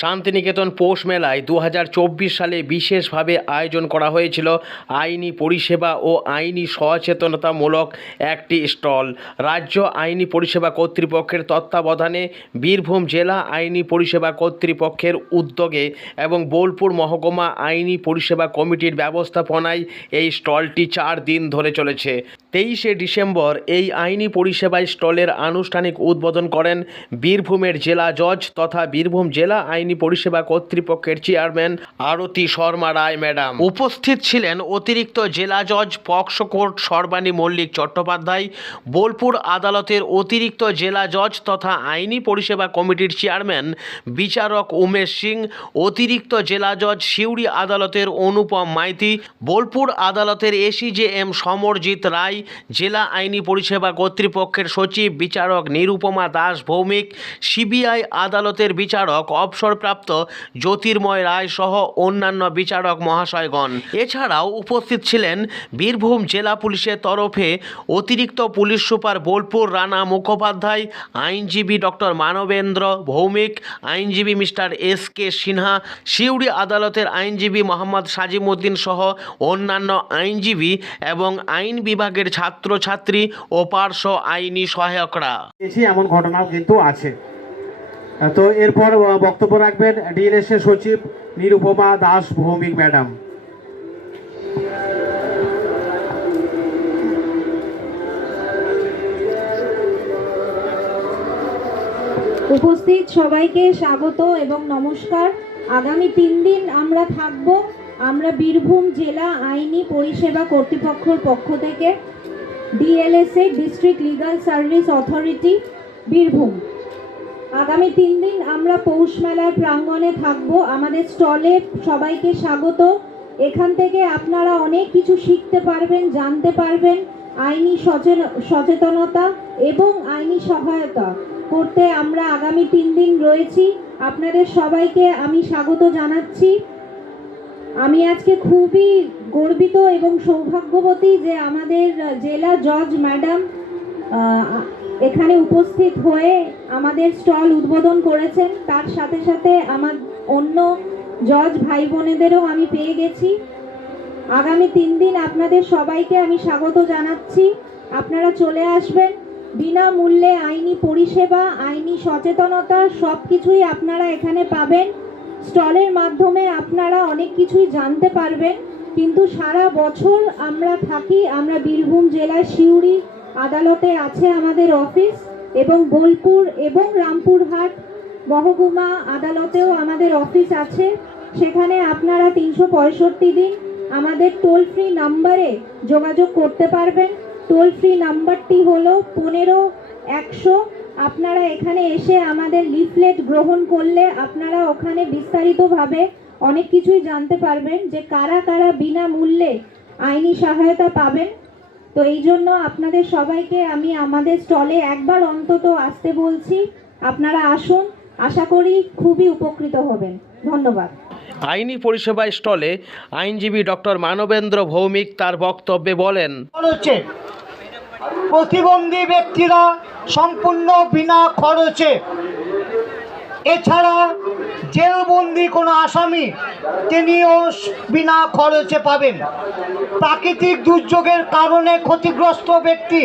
শান্তিনিকেতন পৌষ মেলায় দু হাজার চব্বিশ সালে বিশেষভাবে আয়োজন করা হয়েছিল আইনি পরিষেবা ও আইনি সচেতনতামূলক একটি স্টল। রাজ্য আইনি পরিষেবা কর্তৃপক্ষের তত্ত্বাবধানে বীরভূম জেলা আইনি পরিষেবা কর্তৃপক্ষের উদ্যোগে এবং বোলপুর মহকুমা আইনি পরিষেবা কমিটির ব্যবস্থাপনায় এই স্টলটি চার দিন ধরে চলেছে। তেইশে ডিসেম্বর এই আইনি পরিষেবায় স্টলের আনুষ্ঠানিক উদ্বোধন করেন বীরভূমের জেলা জজ তথা বীরভূম জেলা আইনি পরিষেবা কর্তৃপক্ষের চেয়ারম্যান আরতি শর্মা রায়, ম্যাডাম। উপস্থিত ছিলেন অতিরিক্ত জেলা জজ পক্সো কোর্ট সর্বাণী মল্লিক চট্টোপাধ্যায়, বোলপুর আদালতের অতিরিক্ত জেলা জজ তথা আইনি পরিষেবা কমিটির চেয়ারম্যান বিচারক উমেশ সিং, অতিরিক্ত জেলা জজ সিউড়ি আদালতের অনুপম মাইতি, বোলপুর আদালতের এসিজেএম সমরজিৎ রায়, জেলা আইনি পরিষেবা কর্তৃপক্ষের সচিব বিচারক নিরুপমা দাস ভৌমিক, সিবিআই আদালতের বিচারক অবসরপ্রাপ্ত জ্যোতির্ময় রায় সহ অন্যান্য বিচারক মহাশয়গণ। এছাড়াও উপস্থিত ছিলেন বীরভূম জেলা পুলিশের তরফে অতিরিক্ত পুলিশ সুপার বোলপুর রানা মুখোপাধ্যায়, আইনজীবী ডক্টর মানবেন্দ্র ভৌমিক, আইনজীবী mister S K Sinha, Suri আদালতের আইনজীবী মোহাম্মদ সাজিমুদ্দিন সহ অন্যান্য আইনজীবী এবং আইন বিভাগের ছাত্রছাত্রী ও পার্শ্ব আইনি সহায়করা। এমন ঘটনাও কিন্তু আছে। তো এরপর বক্তব্য রাখবেন ডিএলএস এর সচিব নিরুপমা দাস ভৌমিক ম্যাডাম। উপস্থিত সবাইকে স্বাগত এবং নমস্কার। আগামী তিন দিন আমরা থাকব, আমরা বীরভূম জেলা আইনি পরিষেবা কর্তৃপক্ষের পক্ষ থেকে DLSA district legal service authority Birbhum. আগামী তিন দিন আমরা পৌষ মেলার প্রাঙ্গণে থাকব। আমাদের স্টলে সবাইকে স্বাগত। এখান থেকে আপনারা অনেক কিছু শিখতে পারবেন, জানতে পারবেন। আইনি সচেতনতা এবং আইনি সহায়তা করতে আমরা আগামী তিন দিন রয়েছি। আপনাদের সবাইকে আমি স্বাগত জানাচ্ছি। আমি আজকে খুবই গর্বিত এবং সৌভাগ্যবতী যে আমাদের জেলা জজ ম্যাডাম এখানে উপস্থিত হয়ে আমাদের স্টল উদ্বোধন করেছেন। তার সাথে সাথে আমার অন্য জজ ভাই বোনেদেরও আমি পেয়ে গেছি। আগামী তিন দিন আপনাদের সবাইকে আমি স্বাগত জানাচ্ছি। আপনারা চলে আসবেন। বিনামূল্যে আইনি পরিষেবা, আইনি সচেতনতা সব কিছুই আপনারা এখানে পাবেন। স্টলের মাধ্যমে আপনারা অনেক কিছুই জানতে পারবেন। কিন্তু সারা বছর আমরা থাকি, আমরা বীরভূম জেলার সিউড়ি আদালতে আছে আমাদের অফিস এবং বোলপুর এবং রামপুরহাট মহকুমা আদালতেও আমাদের অফিস আছে। সেখানে আপনারা তিনশো পঁয়ষট্টি দিন আমাদের টোল ফ্রি নাম্বারে যোগাযোগ করতে পারবেন। টোল ফ্রি নাম্বারটি হলো পনেরো একশো। আপনারা এখানে এসে আমাদের লিফলেট গ্রহণ করলে আপনারা ওখানে বিস্তারিতভাবে অনেক কিছুই জানতে পারবেন যে কারা কারা বিনামূল্যে আইনি সহায়তা পাবেন। তো এই জন্য আপনাদের সবাইকে আমি আমাদের স্টলে একবার অন্তত আসতে বলছি। আপনারা আসুন আশা করি খুবই উপকৃত হবেন। ধন্যবাদ। আইনি পরিষেবা স্টলে আইনজীবী ডক্টর মানবেন্দ্র ভৌমিক তার বক্তব্যে বলেন খরচে। প্রতিবন্ধী ব্যক্তিরা সম্পূর্ণ বিনা খরচে এছাড়া জেলবন্দি কোনো আসামি তিনিও বিনা খরচে পাবেন। প্রাকৃতিক দুর্যোগের কারণে ক্ষতিগ্রস্ত ব্যক্তি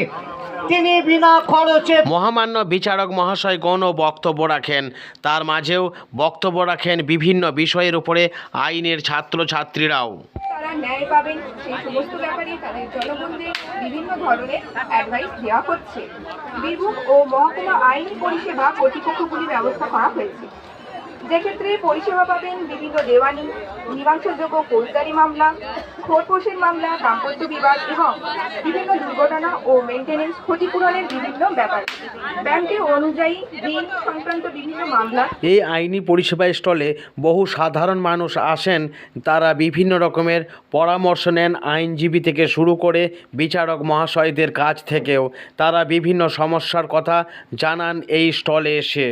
তিনি বিনা খরচে মহামান্য বিচারক মহাশয়গণও বক্তব্য রাখেন। তার মাঝেও বক্তব্য রাখেন বিভিন্ন বিষয়ের উপরে আইনের ছাত্রছাত্রীরাও। তারা ন্যায় পাবেন সেই সমস্ত ব্যাপারে তাদের জনগণদের বিভিন্ন ধরনের অ্যাডভাইস দেওয়া হচ্ছে। বীরভূম ও মহকুমা আইনি পরিষেবা কর্তৃপক্ষগুলি ব্যবস্থা করা হয়েছে। যেক্ষেত্রে পরিষেবা পাবেন বিভিন্ন দেওয়ানি, মীমাংসাযোগ্য ফৌজদারি মামলা খোরপোশের মামলা, দাম্পত্য বিবাদ এবং বিভিন্ন দুর্ঘটনা ও মেনটেনেন্স ক্ষতিপূরণের বিভিন্ন ব্যাপার। ব্যাংকে অনুযায়ী ঋণ সংক্রান্ত বিভিন্ন মামলা। এই আইনি পরিষেবা স্টলে বহু সাধারণ মানুষ আসেন, তারা বিভিন্ন রকমের পরামর্শ নেন আইনজীবী থেকে শুরু করে বিচারক মহাশয়দের কাছ থেকেও। তারা বিভিন্ন সমস্যার কথা জানান এই স্টলে এসে।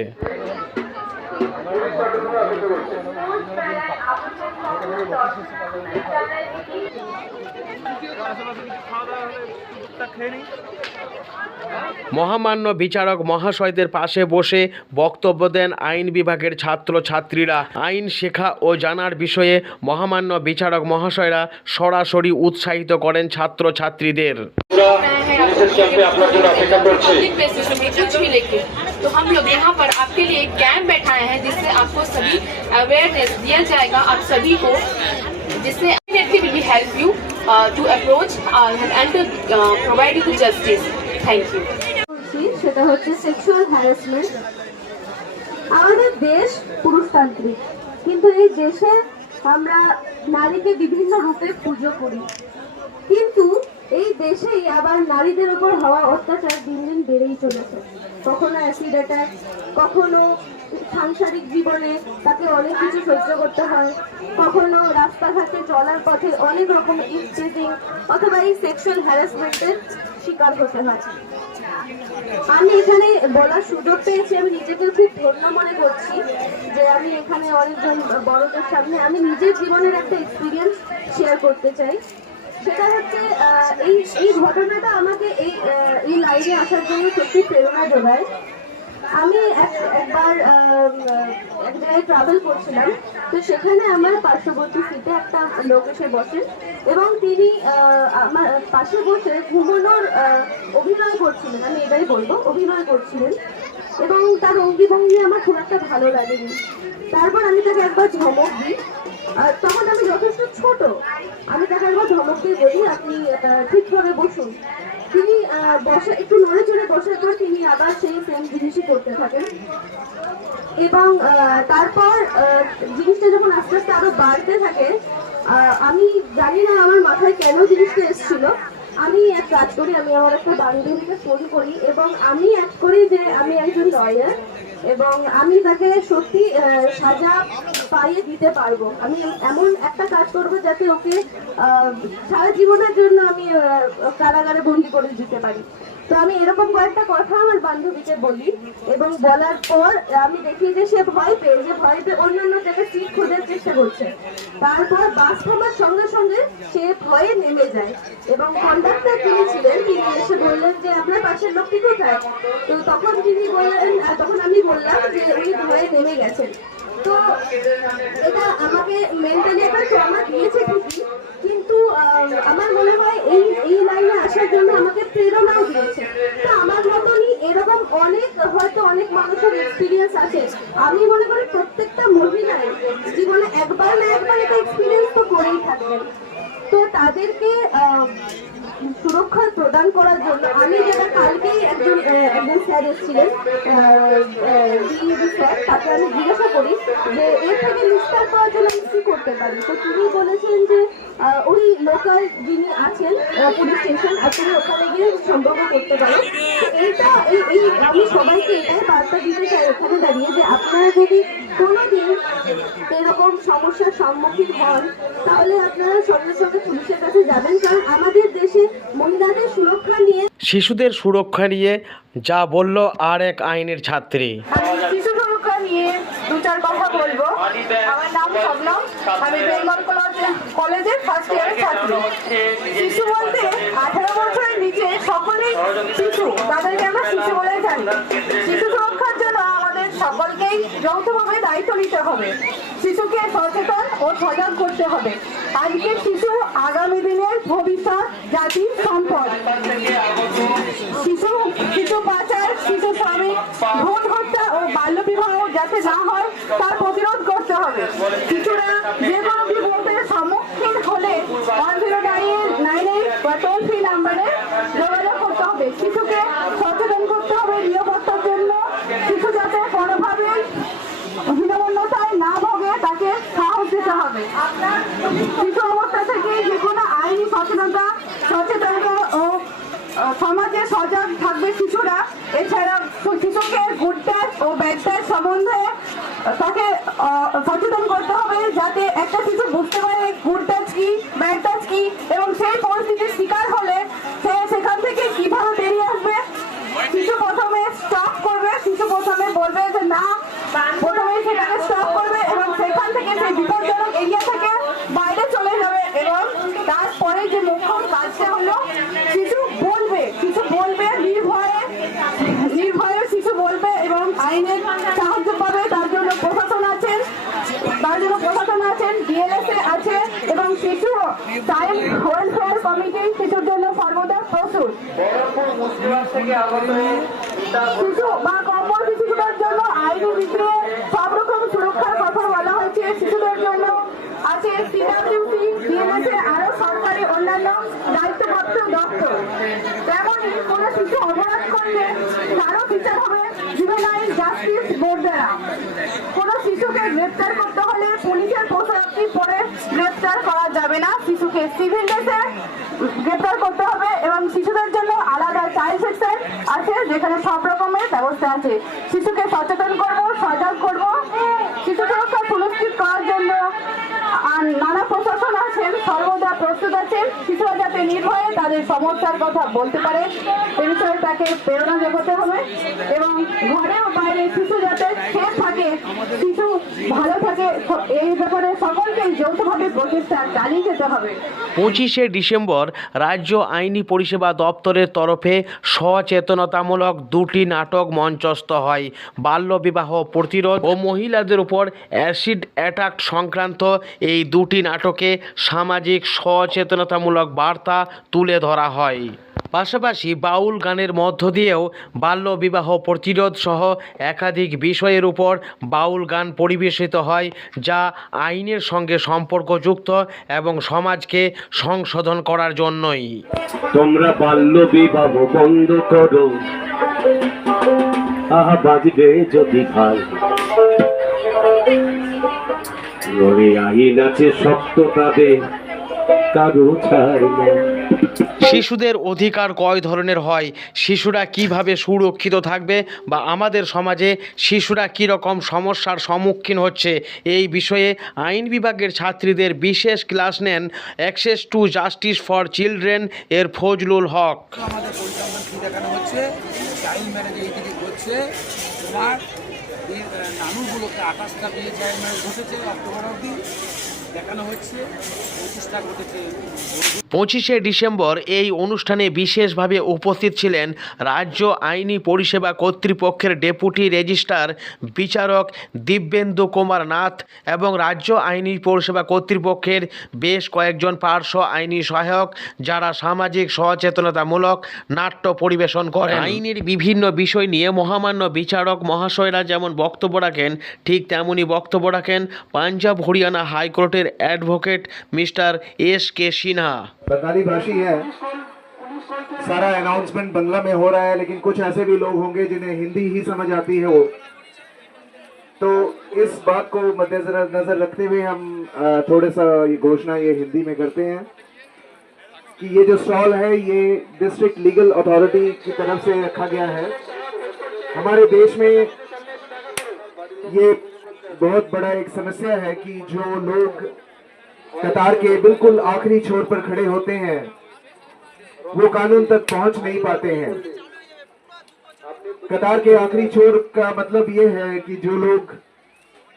মহামান্য বিচারক মহাশয়দের পাশে বসে বক্তব্য দেন আইন বিভাগের ছাত্রছাত্রীরা আইন শেখা ও জানার বিষয়ে মহামান্য বিচারক মহাশয়রা সরাসরি উৎসাহিত করেন ছাত্রছাত্রীদের पब्लिक प्लेसेस में कुछ भी लेके तो हम लोग यहाँ पर आपके लिए एक कैंप बैठाए हैं जिससे आपको सभी अवेयरनेस दिया जाएगा आप सभी को जिससे definitely will help you uh, to approach uh, and to uh, provide you the justice. Thank you. করছি, সেটা হচ্ছে সেক্সুয়াল হ্যারাসমেন্ট আমাদের দেশ পুরুষতান্ত্রিক, কিন্তু এই দেশে আমরা নারীকে বিভিন্ন রূপে পুজো করি। কিন্তু এই দেশেই আবার নারীদের উপর হওয়া অত্যাচার দিন দিন বেড়েই চলেছে। কখনো অ্যাসিড অ্যাটাক কখনো সাংসারিক জীবনে তাকে অনেক কিছু সহ্য করতে হয়, কখনো রাস্তাঘাটে চলার পথে অনেক রকম ইফটেজিং অথবা এই সেক্সুয়াল হ্যারাসমেন্টের শিকার হতে হয়। আমি এখানে বলার সুযোগ পেয়েছি, আমি নিজেকে খুব ধন্য মনে করছি যে আমি এখানে অনেকজন বড়দের সামনে আমি নিজের জীবনের একটা এক্সপিরিয়েন্স শেয়ার করতে চাই। সেটা হচ্ছে এই এই ঘটনাটা আমাকে এই এই লাইনে আসার জন্য সত্যি প্রেরণা যোগায়। আমি এক- একবার এক জায়গায় ট্রাভেল করছিলাম তো সেখানে আমার পার্শ্ববর্তী সিটে একটা লোক এসে বসেন এবং তিনি আমার পাশে বসে ঘুমানোর অভিনয় করছিলেন আমি এটাই বলব অভিনয় করছিলেন। এবং তার অঙ্গি ভঙ্গি আমার খুব একটা ভালো লাগেনি। তারপর আমি তাকে একবার ধমক দিই। তখন আমি যথেষ্ট ছোট আমি তাকে একবার ধমক দিয়ে বলি আপনি আহ, ঠিক করে বসুন। তিনি বসা, একটু নড়ে চড়ে বসার পর তিনি আবার সেই সেম জিনিসই করতে থাকেন। এবং তারপর জিনিসটা যখন আস্তে আস্তে আরও বাড়তে থাকে আমি জানি না আমার মাথায় কেন জিনিসটা এসেছিল আমি এক কাজ করি, আমি আমার একটা বান্ধবীকে ফোন করি এবং আমি এক করি যে আমি একজন লয়ার এবং আমি তাকে সত্যি সাজা পাইয়ে দিতে পারব। আমি এমন একটা কাজ করব যাতে ওকে সারা জীবনের জন্য আমি কারাগারে বন্দি করে দিতে পারি। তো আমি এরকম কয়েকটা কথা বান্ধবীকে বলি এবং বলার পর আমি দেখি যে সে ভয় পেয়ে, যে ভয় পেয়ে অন্যান্য জায়গায় সিট খোঁজার চেষ্টা করছে। তারপর বাস থামার সঙ্গে সঙ্গে সে ভয়ে নেমে যায় এবং কন্ডাক্টর তিনি ছিলেন, তিনি এসে বললেন যে, আপনার পাশের লোকটি কোথায়? তো তখন তিনি বললেন, তখন আমি বললাম যে, উনি ভয়ে নেমে গেছেন। তো, এটা আমাকে মেন্টালি একটা ট্রমা দিয়েছে ঠিকই, কিন্তু আমার মনে হয় এই এই লাইনে আসার জন্য আমাকে প্রেরণাও দিয়েছে। তো আমার মতনই এরকম অনেক, হয়তো অনেক মানুষের এক্সপিরিয়েন্স আছে। আমি মনে করি প্রত্যেকটা মহিলাই জীবনে একবার না একবার এটা এক্সপিরিয়েন্স তো করেই থাকবেন তো তাদেরকে সুরক্ষা প্রদান করার জন্য আমি যেটা কালকেই একজন স্যার এসেছিলেন ডিইবি স্যার, তাকে আমি জিজ্ঞাসা করি যে এর থেকে নিস্তার পাওয়ার জন্য আমি কী করতে পারি? তো তিনি বলেছেন যে ওই লোকাল যিনি আছেন পুলিশ স্টেশন আপনি ওখানে গিয়ে সম্পর্ক করতে পারেন। এইটা, এই এই, আমি সবাইকে এটাই বার্তা দিতে চাই ওখানে দাঁড়িয়ে যে আপনারা যদি কোনোদিন এরকম সমস্যার সম্মুখীন হন তাহলে আপনারা সঙ্গে সঙ্গে পুলিশের কাছে যাবেন কারণ আমাদের দেশে মহিলাদের সুরক্ষা নিয়ে শিশুদের সুরক্ষা নিয়ে যা বলল আর এক আইনের ছাত্রী। শিশু সুরক্ষা নিয়ে দু চার কথা বলব। আমার নাম শবনম আমি বেঙ্গল কলেজের ফার্স্ট ইয়ারের ছাত্র। শিশু বলতে আঠারো বছরের নিচে সকলেই শিশু। তাদেরকে আমরা শিশু বলে জানি। শিশু আমাদের সকলকেই যৌথভাবে দায়িত্ব নিতে হবে। শিশুকে সচেতন ও সজাগ করতে হবে। আজকে শিশু আগামী দিনের ভবিষ্যৎ জাতির সম্পদ। শিশু শিশু পাচার, শিশু শ্রমিক ভ্রূণ হত্যা ও বাল্য বিবাহ যাতে না হয় তার প্রতিরোধ করতে হবে। শিশুরা যে কোনো বিপদের সম্মুখীন হলে one zero nine nine eight বা টোল ফ্রি নাম্বারে যোগাযোগ করতে হবে। শিশুকে সচেতন করতে হবে নিরাপত্তার জন্য শিশু যাতে কোনোভাবে হীনমন্যতায় না ভোগে তাকে সাহস দিতে হবে শিশু অবস্থা থেকে যে কোনো আইনি সচেতনতা সচেতনতা ও সমাজে সজাগ থাকবে শিশুরা। এছাড়া শিশুকে গুড ও ব্যাড সম্বন্ধে তাকে সচেতন করতে হবে যাতে একটা শিশু বুঝতে পারে গুড কি ব্যাড টাচ কি, এবং সেই পরিস্থিতির শিকার হলে সে সেখান থেকে কীভাবে বেরিয়ে আসবে শিশু প্রথমে স্টপ করবে শিশু প্রথমে বলবে যে না প্রথমে সেটাকে স্টপ করবে এবং মোক্ষম কাজটা হলো, শিশু বলবে কিছু বলবে, নির্ভয়ে নির্ভয়ে শিশু বলবে এবং আইনের সাহায্য পাবে, তার জন্য প্রশাসন আছেন, তার জন্য প্রশাসন আছেন ডিএলএসএ আছে এবং শিশু চাইল্ড ওয়েলফেয়ার কমিটি শিশুর জন্য সর্বদা প্রস্তুত শিশু বা কম্বল শিশুদের জন্য আইনি দিকে সব রকম সুরক্ষার কথা বলা হয়েছে, শিশুদের জন্য আছে সিডাব্লিউসি কোনো শিশু করলে হবে কোনো শিশুকে গ্রেপ্তার করতে হলে পুলিশের গ্রেপ্তার করা যাবে না। শিশুকে সিভিল গ্রেপ্তার করতে হবে এবং শিশুদের জন্য আলাদা আছে, যেখানে সব রকমের ব্যবস্থা আছে। শিশুকে সচেতন করব, সজাগ করব শিশু সুরক্ষা সুনিশ্চিত করার জন্য আর নানা প্রশাসন আছেন সর্বদা প্রস্তুত আছেন, শিশুরা যাতে নির্ভয়ে তাদের সমস্যার কথা বলতে পারে। এ বিষয়ে তাকে প্রেরণা জোগাতে হবে এবং ঘরে ও বাইরে শিশু যাতে সেফ থাকে, শিশু ভালো থাকে, এই ব্যাপারে সকলকে যৌথভাবে প্রচেষ্টা চালিয়ে যেতে হবে। পঁচিশে ডিসেম্বর রাজ্য আইনি পরিষেবা দপ্তরের তরফে সচেতনতামূলক দুটি নাটক মঞ্চস্থ হয়। বাল্যবিবাহ প্রতিরোধ ও মহিলাদের উপর অ্যাসিড অ্যাটাক সংক্রান্ত এই দুটি নাটকে সামাজিক সচেতনতামূলক বার্তা তুলে ধরা হয়। পাশাপাশি বাউল গানের মধ্য দিয়েও বাল্যবিবাহ প্রতিরোধ সহ একাধিক বিষয়ের উপর বাউল গান পরিবেশিত হয়, যা আইনের সঙ্গে সম্পর্কযুক্ত এবং সমাজকে সংশোধন করার জন্যই। তোমরা বাল্য বিবাহ বন্ধ করো। যদি লড়ে আইন আছে শক্ত তাদের। কারও ছাড় শিশুদের অধিকার কয় ধরনের হয়? শিশুরা কীভাবে সুরক্ষিত থাকবে? বা আমাদের সমাজে শিশুরা কী রকম সমস্যার সম্মুখীন হচ্ছে? এই বিষয়ে আইন বিভাগের ছাত্রীদের বিশেষ ক্লাস নেন access to justice for children এর ফজলুল হক। আমাদের দেখানো হচ্ছে? চাইল্ড ম্যারেজ এইদিকে তোমার নানুগুলোকে চাইল্ড ম্যারেজ ঘটেছে অক্টোবর অবধি। দেখানো হচ্ছে। পঁচিশটা ঘটেছে। পঁচিশে ডিসেম্বর এই অনুষ্ঠানে বিশেষভাবে উপস্থিত ছিলেন রাজ্য আইনি পরিষেবা কর্তৃপক্ষের ডেপুটি রেজিস্ট্রার বিচারক দিব্যেন্দু কুমার নাথ এবং রাজ্য আইনি পরিষেবা কর্তৃপক্ষের বেশ কয়েকজন পার্শ্ব আইনি সহায়ক যারা সামাজিক সচেতনতামূলক নাট্য পরিবেশন করেন। আইনের বিভিন্ন বিষয় নিয়ে মহামান্য বিচারক মহাশয়রা যেমন বক্তব্য রাখেন ঠিক তেমনই বক্তব্য রাখেন পাঞ্জাব হরিয়ানা হাইকোর্টের केंद्रेर एडवोकेट मिस्टर एस के सिन्हा बंगाली भाषी है। सारा अनाउंसमेंट बंगला में हो रहा है, लेकिन कुछ ऐसे भी लोग होंगे जिन्हें हिंदी ही समझ आती है। वो तो इस बात को मद्देनजर रखते हुए हम थोड़े सा ये घोषणा ये हिंदी में करते हैं कि ये जो स्टॉल है, ये डिस्ट्रिक्ट लीगल अथॉरिटी की तरफ़ से रखा गया है। हमारे देश में ये बहुत बड़ा एक समस्या है कि जो लोग कतार के बिल्कुल आखिरी छोर पर खड़े होते हैं, वो कानून तक पहुँच नहीं पाते हैं। कतार के आखिरी छोर का मतलब ये है कि जो लोग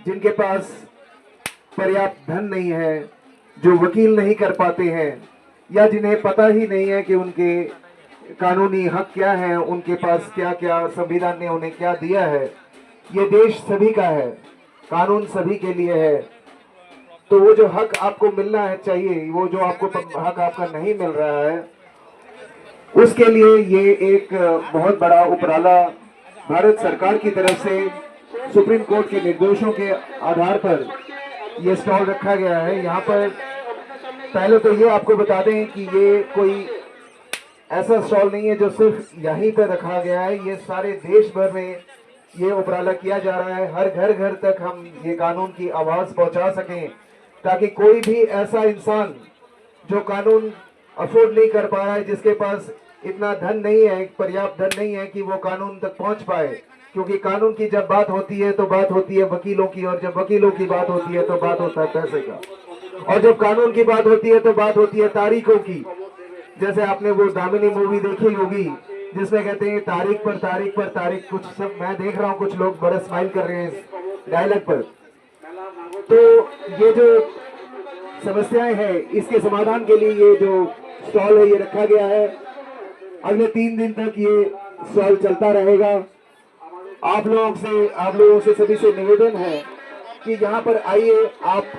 जिनके पास पर्याप्त धन नहीं है, जो वकील नहीं कर पाते हैं, या जिन्हें पता ही नहीं है कि उनके कानूनी हक क्या है, उनके पास क्या क्या संविधान ने उन्हें क्या दिया है, ये देश सभी का है। कानून सभी के लिए है। तो वो जो हक आपको मिलना है चाहिए, वो जो आपको हक आपका नहीं मिल रहा है, उसके लिए ये एक बहुत बड़ा उपराला भारत सरकार की तरफ़ से सुप्रीम कोर्ट के निर्देशों के आधार पर ये स्टॉल रखा गया है। यहाँ पर पहले तो ये आपको बता दें कि ये कोई ऐसा स्टॉल नहीं है जो सिर्फ़ यहीं पर रखा गया है। ये सारे देश भर में ये उपराला किया जा रहा है। हर घर घर तक हम ये कानून की आवाज़ पहुँचा सकें ताकि कोई भी ऐसा इंसान जो कानून अफोर्ड नहीं कर पा रहा है, जिसके पास इतना धन नहीं है पर्याप्त धन नहीं है कि वो कानून तक पहुँच पाए। क्योंकि कानून की जब बात होती है तो बात होती है वकीलों की, और जब वकीलों की बात होती है तो बात होता है पैसे का। और जब कानून की बात होती है तो बात होती है तारीखों की। जैसे आपने वो दामिनी मूवी देखी होगी जिसमें कहते हैं, तारीख पर तारीख पर तारीख, कुछ सब मैं देख रहा हूँ, कुछ लोग बड़े स्माइल कर रहे हैं इस डायलॉग पर। तो ये जो समस्याएँ हैं, इसके समाधान के लिए ये जो स्टॉल है, ये रखा गया है। अगले तीन दिन तक ये स्टॉल चलता रहेगा। आप लोगों से, आप लोगों से सभी से निवेदन है कि यहाँ पर आइए, आप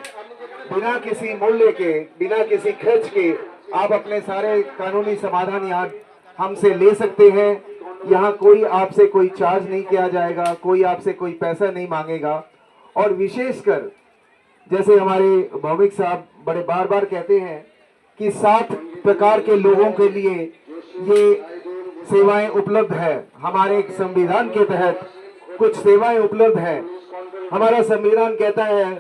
बिना किसी मूल्य के, बिना किसी खर्च के, आप अपने सारे कानूनी समाधान यहाँ हमसे ले सकते हैं। यहाँ कोई आपसे कोई चार्ज नहीं किया जाएगा, कोई आपसे कोई पैसा नहीं मांगेगा। और विशेषकर, जैसे हमारे भौमिक साहब बड़े बार बार कहते हैं कि सात प्रकार के लोगों के लिए ये सेवाएँ उपलब्ध है। हमारे संविधान के तहत कुछ सेवाएँ उपलब्ध है। हमारा संविधान कहता है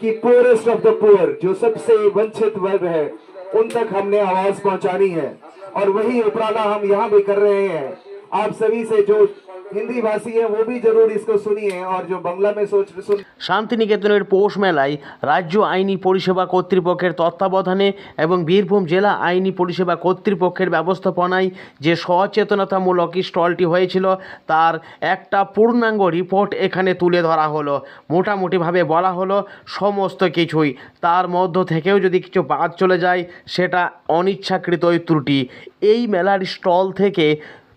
कि पोरेस्ट ऑफ़ द पुअर जो सबसे वंचित वर्ग है, उन तक हमने आवाज़ पहुंचानी है। और वही उपराला हम यहाँ भी कर रहे हैं। आप सभी से जो हिंदी भाषी है वो भी जरूर इसको सुनिए और जो बांग्ला में सोच सुन শান্তিনিকেতনের পৌষ মেলায় রাজ্য আইনি পরিষেবা কর্তৃপক্ষের তত্ত্বাবধানে এবং বীরভূম জেলা আইনি পরিষেবা কর্তৃপক্ষের ব্যবস্থাপনায় যে সচেতনতামূলক স্টলটি হয়েছিল তার একটা পূর্ণাঙ্গ রিপোর্ট এখানে তুলে ধরা হলো মোটামুটিভাবে বলা হলো সমস্ত কিছুই তার মধ্য থেকেও যদি কিছু বাদ চলে যায় সেটা অনিচ্ছাকৃতই ত্রুটি এই মেলার স্টল থেকে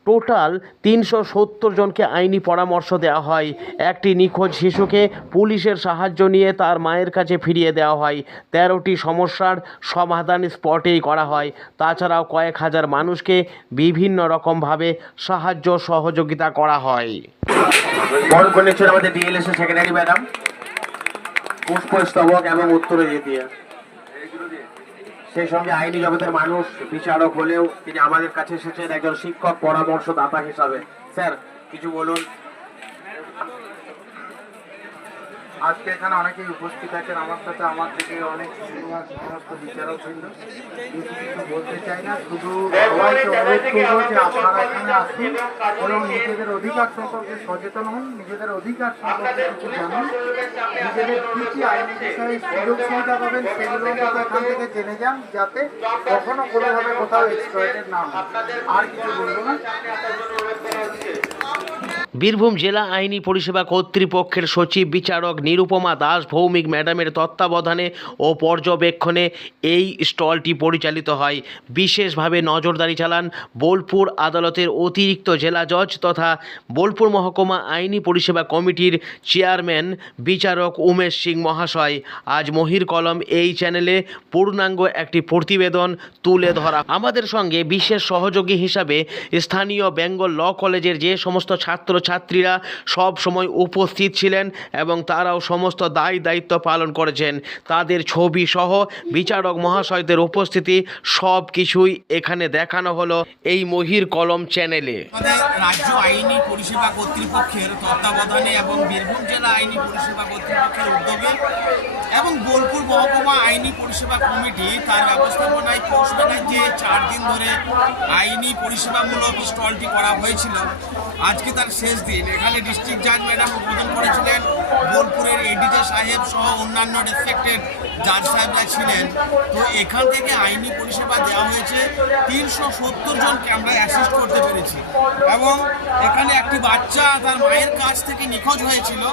টোটাল তিনশো সত্তর জনকে আইনি পরামর্শ দেওয়া হয়। একটি নিখোঁজ শিশুকে পুলিশের সাহায্য নিয়ে তার মায়ের কাছে ফিরিয়ে দেওয়া হয়। তেরোটি সমস্যার সমাধান স্পটেই করা হয়। তাছাড়াও কয়েক হাজার মানুষকে বিভিন্ন রকমভাবে সাহায্য সহযোগিতা করা হয়। আমাদের সেক্রেটারি ম্যাডাম পুষ্পস্তবক এবং উত্তরে দিয়ে। সেই সঙ্গে আইনি জগতের মানুষ, বিচারক হলেও তিনি আমাদের কাছে এসেছেন একজন শিক্ষক, পরামর্শদাতা হিসাবে। স্যার, কিছু বলুন। আজকে এখানে অনেকেই উপস্থিত আছেন। আমার সাথে আমার থেকে অনেক সমস্ত বিচারক ছিল বেশি কিছু বলতে চাই না, শুধু আপনারা এখানে আসুন এবং নিজেদের অধিকার সম্পর্কে সচেতন হন, নিজেদের অধিকার সম্পর্কে কিছু জানুন। নিজেদের কী কী আইনি বিষয়ে সুযোগ সুবিধা পাবেন সেগুলো এখান থেকে জেনে যান, যাতে কখনো কোনোভাবে কোথাও এক্সপ্লয়েটেড না হয়। আর কিছু বলব না। বীরভূম জেলা আইনি পরিষেবা কর্তৃপক্ষের সচিব, বিচারক নিরুপমা দাস ভৌমিক ম্যাডামের তত্ত্বাবধানে ও পর্যবেক্ষণে এই স্টলটি পরিচালিত হয়। বিশেষভাবে নজরদারি চালান বোলপুর আদালতের অতিরিক্ত জেলা জজ তথা বোলপুর মহকুমা আইনি পরিষেবা কমিটির চেয়ারম্যান বিচারক উমেশ সিং মহাশয়। আজ মহির কলম এই চ্যানেলে পূর্ণাঙ্গ একটি প্রতিবেদন তুলে ধরা। আমাদের সঙ্গে বিশেষ সহযোগী হিসাবে স্থানীয় বেঙ্গল ল কলেজের যে সমস্ত ছাত্রছাত্রীরা সব সময় উপস্থিত ছিলেন এবং তারাও সমস্ত দায় দায়িত্ব পালন করেছেন। তাদের ছবি সহ বিচারক মহাশয়দের উপস্থিতি সব কিছুই এখানে দেখানো হলো এই মহির কলম চ্যানেলে। রাজ্য আইনি পরিষেবা কর্তৃপক্ষের তত্ত্বাবধানে এবং বীরভূম জেলা আইনি পরিষেবা কর্তৃপক্ষের উদ্যোগে এবং বোলপুর মহকুমা আইনি পরিষেবা কমিটি তার ব্যবস্থাপনায় পৌষ যে চার দিন ধরে আইনি পরিষেবামূলক স্টলটি করা হয়েছিল, আজকে তার শেষ দিন এখানে ডিস্ট্রিক্ট জাজ ম্যাডাম উদ্বোধন করেছিলেন। বোলপুরের এডিজে সাহেব সহ অন্যান্য রেসপেক্টেড জাজ সাহেবরা ছিলেন। তো এখান থেকে আইনি পরিষেবা দেওয়া হয়েছে। তিনশো সত্তর জনকে আমরা অ্যাসিস্ট করতে পেরেছি। এবং এখানে একটি বাচ্চা তার মায়ের কাছ থেকে নিখোঁজ হয়েছিল।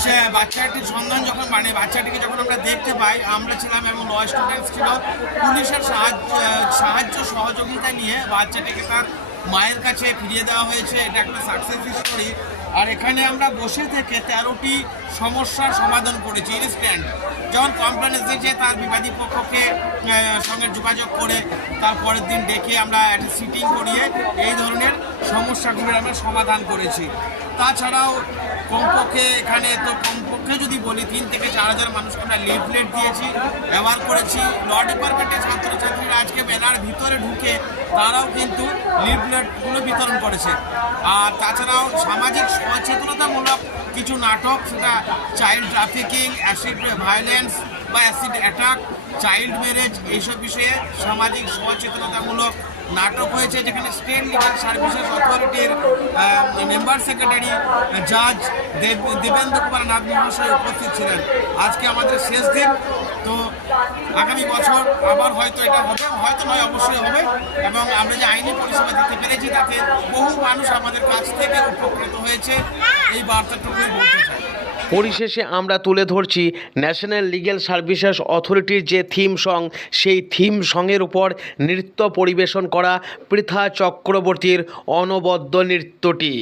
সে বাচ্চাটির সন্ধান যখন মানে বাচ্চাটিকে যখন আমরা দেখতে পাই, আমরা ছিলাম এবং ল স্টুডেন্টস ছিল, পুলিশের সাহায্য সাহায্য সহযোগিতা নিয়ে বাচ্চাটিকে তার মায়ের কাছে ফিরিয়ে দেওয়া হয়েছে। এটা একটা সাকসেস স্টোরি আর এখানে আমরা বসে থেকে তেরোটি সমস্যার সমাধান করেছি। ইনস্ট্যান্ট যখন কমপ্লেন এসেছে, তার বিবাদী পক্ষকে সঙ্গে যোগাযোগ করে তার পরের দিন ডেকে আমরা একটা সিটিং করিয়ে এই ধরনের সমস্যাগুলির আমরা সমাধান করেছি। তাছাড়াও কমপক্ষে এখানে তো কমপক্ষে যদি বলি, তিন থেকে চার হাজার মানুষকে আমরা লিফলেট দিয়েছি, ব্যবহার করেছি। ল ডিপার্টমেন্টের ছাত্রছাত্রীরা আজকে মেলার ভিতরে ঢুকে তারাও কিন্তু লিফলেটগুলো বিতরণ করেছে। আর তাছাড়াও সামাজিক সচেতনতামূলক কিছু নাটক, সেটা চাইল্ড ট্রাফিকিং অ্যাসিড ভায়োলেন্স বা অ্যাসিড অ্যাটাক চাইল্ড ম্যারেজ এইসব বিষয়ে সামাজিক সচেতনতামূলক নাটক হয়েছে যেখানে স্টেট লিগাল সার্ভিসেস অথরিটির মেম্বার সেক্রেটারি, জাজ দেব, দেবেন্দ্র কুমার নাথ মহাশয় উপস্থিত ছিলেন। আজকে আমাদের শেষ দিন, তো আগামী বছর আবার হয়তো এটা হবে, হয়তো নয়, অবশ্যই হবে। এবং আমরা যে আইনি পরিষেবা দিতে পেরেছি, তাতে বহু মানুষ আমাদের কাছ থেকে উপকৃত হয়েছে। এই বার্তাটুকুই বলতে চাই। পরিশেষে আমরা তুলে ধরছি ন্যাশনাল লিগ্যাল সার্ভিসেস অথরিটির যে থিম সং সেই থিম সংয়ের উপর নৃত্য পরিবেশন করা পৃথা চক্রবর্তীর অনবদ্য নৃত্যটি।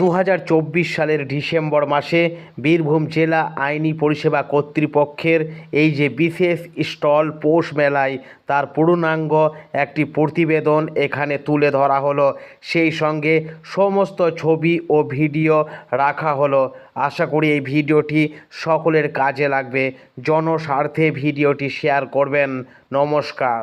দু হাজার চব্বিশ সালের ডিসেম্বর মাসে বীরভূম জেলা আইনি পরিষেবা কর্তৃপক্ষের এই যে বিশেষ স্টল পৌষ মেলায় তার পূর্ণাঙ্গ একটি প্রতিবেদন এখানে তুলে ধরা হলো। সেই সঙ্গে সমস্ত ছবি ও ভিডিও রাখা হলো। আশা করি এই ভিডিওটি সকলের কাজে লাগবে। জনস্বার্থে ভিডিওটি শেয়ার করবেন। নমস্কার।